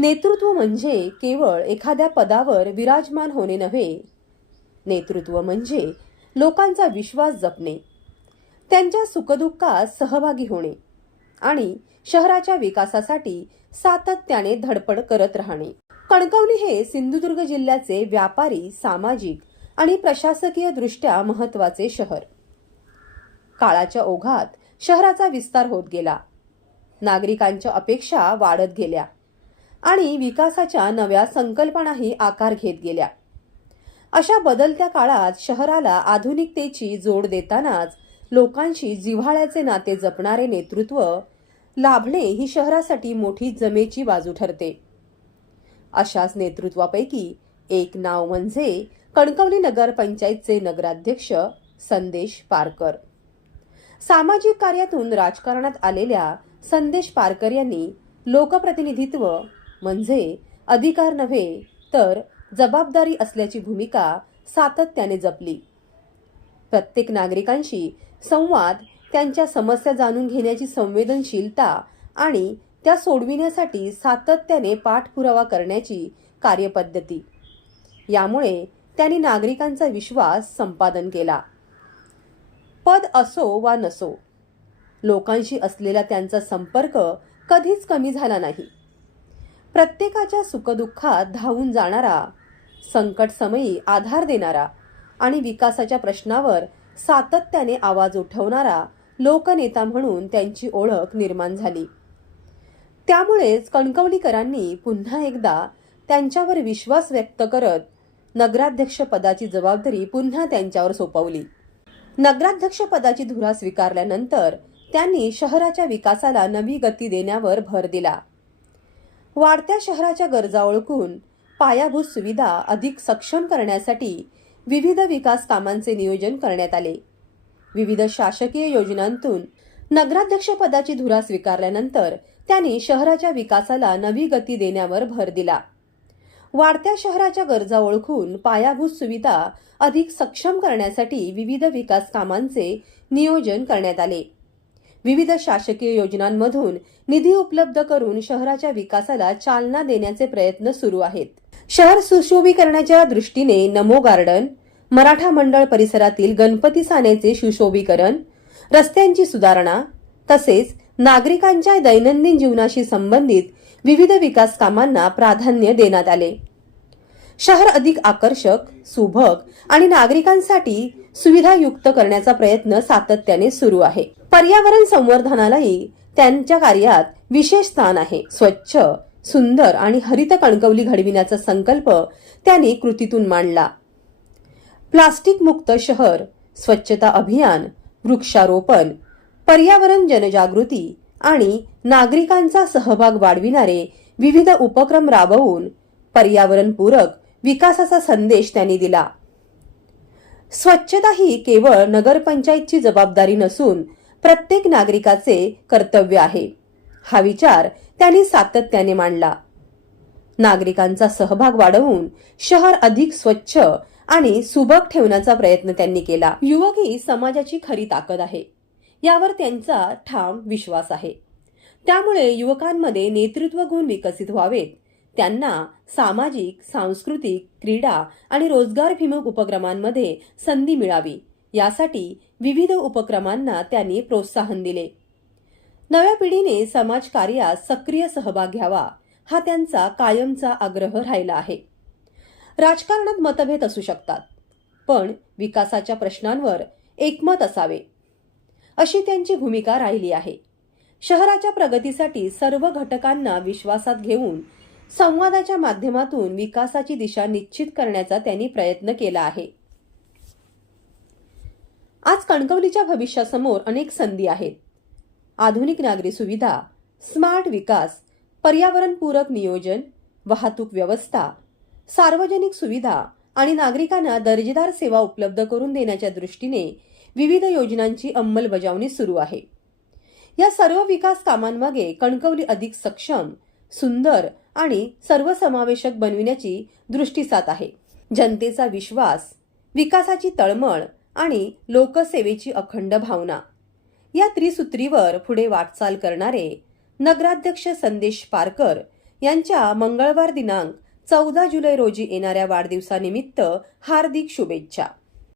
नेतृत्व म्हणजे केवळ एखाद्या पदावर विराजमान होणे नव्हे. नेतृत्व म्हणजे लोकांचा विश्वास जपणे, त्यांच्या सुखदुःखात सहभागी होणे आणि शहराच्या विकासासाठी सातत्याने धडपड करत राहणे. कणकवली हे सिंधुदुर्ग जिल्ह्याचे व्यापारी, सामाजिक आणि प्रशासकीय दृष्ट्या महत्त्वाचे शहर. काळाच्या ओघात शहराचा विस्तार होत गेला, नागरिकांच्या अपेक्षा वाढत गेल्या आणि विकासाच्या नव्या संकल्पनाही आकार घेत गेल्या. अशा बदलत्या काळात शहराला आधुनिकतेची जोड देतानाच लोकांशी जिव्हाळ्याचे नाते जपणारे नेतृत्व लाभणे ही शहरासाठी मोठी जमेची बाजू ठरते. अशाच नेतृत्वापैकी एक नाव म्हणजे कणकवली नगरपंचायतचे नगराध्यक्ष संदेश पारकर. सामाजिक कार्यातून राजकारणात आलेल्या संदेश पारकर यांनी लोकप्रतिनिधित्व म्हणजे अधिकार नव्हे तर जबाबदारी असल्याची भूमिका सातत्याने जपली. प्रत्येक नागरिकांशी संवाद, त्यांच्या समस्या जाणून घेण्याची संवेदनशीलता आणि त्या सोडविण्यासाठी सातत्याने पाठपुरावा करण्याची कार्यपद्धती, यामुळे त्यांनी नागरिकांचा विश्वास संपादन केला. पद असो वा नसो, लोकांशी असलेला त्यांचा संपर्क कधीच कमी झाला नाही. प्रत्येकाच्या सुखदुःखात धावून जाणारा, संकटसमयी आधार देणारा आणि विकासाच्या प्रश्नावर सातत्याने आवाज उठवणारा लोकनेता म्हणून त्यांची ओळख निर्माण झाली. त्यामुळेच कणकवलीकरांनी पुन्हा एकदा त्यांच्यावर विश्वास व्यक्त करत नगराध्यक्ष पदाची जबाबदारी पुन्हा त्यांच्यावर सोपवली. नगराध्यक्ष पदाची धुरा स्वीकारल्यानंतर त्यांनी शहराच्या विकासाला नवी गती देण्यावर भर दिला. वाढत्या शहराच्या गरजा ओळखून पायाभूत सुविधा अधिक सक्षम करण्यासाठी विविध विकास कामांचे नियोजन करण्यात आले. विविध शासकीय योजनांतून नगराध्यक्ष पदाची धुरा स्वीकारल्यानंतर त्यांनी शहराच्या विकासाला नवी गती देण्यावर भर दिला. वाढत्या शहराच्या गरजा ओळखून पायाभूत सुविधा अधिक सक्षम करण्यासाठी विविध विकास कामांचे नियोजन करण्यात आले. विविध शासकीय योजनांमधून निधी उपलब्ध करून शहराच्या विकासाला चालना देण्याचे प्रयत्न सुरू आहेत. शहर सुशोभीकरणाच्या दृष्टीने नमो गार्डन, मराठा मंडळ परिसरातील गणपती सानेचे सुशोभीकरण, रस्त्यांची सुधारणा तसेच नागरिकांच्या दैनंदिन जीवनाशी संबंधित विविध विकास कामांना प्राधान्य देण्यात आले. शहर अधिक आकर्षक, सुबक आणि नागरिकांसाठी सुविधायुक्त करण्याचा प्रयत्न सातत्याने सुरू आहे. पर्यावरण संवर्धनालाही त्यांच्या कार्यात विशेष स्थान आहे. स्वच्छ, सुंदर आणि हरित कणकवली घडविण्याचा संकल्प त्यांनी कृतीतून मांडला. प्लास्टिक मुक्त शहर, स्वच्छता अभियान, वृक्षारोपण, पर्यावरण जनजागृती आणि नागरिकांचा सहभाग वाढविणारे विविध उपक्रम राबवून पर्यावरणपूरक विकासाचा संदेश त्यांनी दिला. स्वच्छता ही केवळ नगरपंचायतची जबाबदारी नसून प्रत्येक नागरिकाचे कर्तव्य आहे, हा विचार त्यांनी सातत्याने मांडला. नागरिकांचा सहभाग वाढवून शहर अधिक स्वच्छ आणि सुबक ठेवण्याचा प्रयत्न त्यांनी केला. युवक ही समाजाची खरी ताकद आहे, यावर त्यांचा ठाम विश्वास आहे. त्यामुळे युवकांमध्ये नेतृत्व गुण विकसित व्हावेत, त्यांना सामाजिक, सांस्कृतिक, क्रीडा आणि रोजगारभिमुख उपक्रमांमध्ये संधी मिळावी, यासाठी विविध उपक्रमांना त्यांनी प्रोत्साहन दिले. नव्या पिढीने समाजकार्यात सक्रिय सहभाग घ्यावा, हा त्यांचा कायमचा आग्रह राहिला आहे. राजकारणात मतभेद असू शकतात, पण विकासाच्या प्रश्नांवर एकमत असावे, अशी त्यांची भूमिका राहिली आहे. शहराच्या प्रगतीसाठी सर्व घटकांना विश्वासात घेऊन संवादाच्या माध्यमातून विकासाची दिशा निश्चित करण्याचा त्यांनी प्रयत्न केला आहे. आज कणकवलीच्या भविष्यासमोर अनेक संधी आहेत. आधुनिक नागरी सुविधा, स्मार्ट विकास, पर्यावरणपूरक नियोजन, वाहतूक व्यवस्था, सार्वजनिक सुविधा आणि नागरिकांना दर्जेदार सेवा उपलब्ध करून देण्याच्या दृष्टीने विविध योजनांची अंमलबजावणी सुरू आहे. या सर्व विकास कामांमागे कणकवली अधिक सक्षम, सुंदर आणि सर्वसमावेशक बनविण्याची दृष्टीसात आहे. जनतेचा विश्वास, विकासाची तळमळ आणि लोकसेवेची अखंड भावना, या त्रिसूत्रीवर पुढे वाटचाल करणारे नगराध्यक्ष संदेश पारकर यांच्या मंगळवार दिनांक 14 जुलै रोजी येणाऱ्या वाढदिवसानिमित्त हार्दिक शुभेच्छा.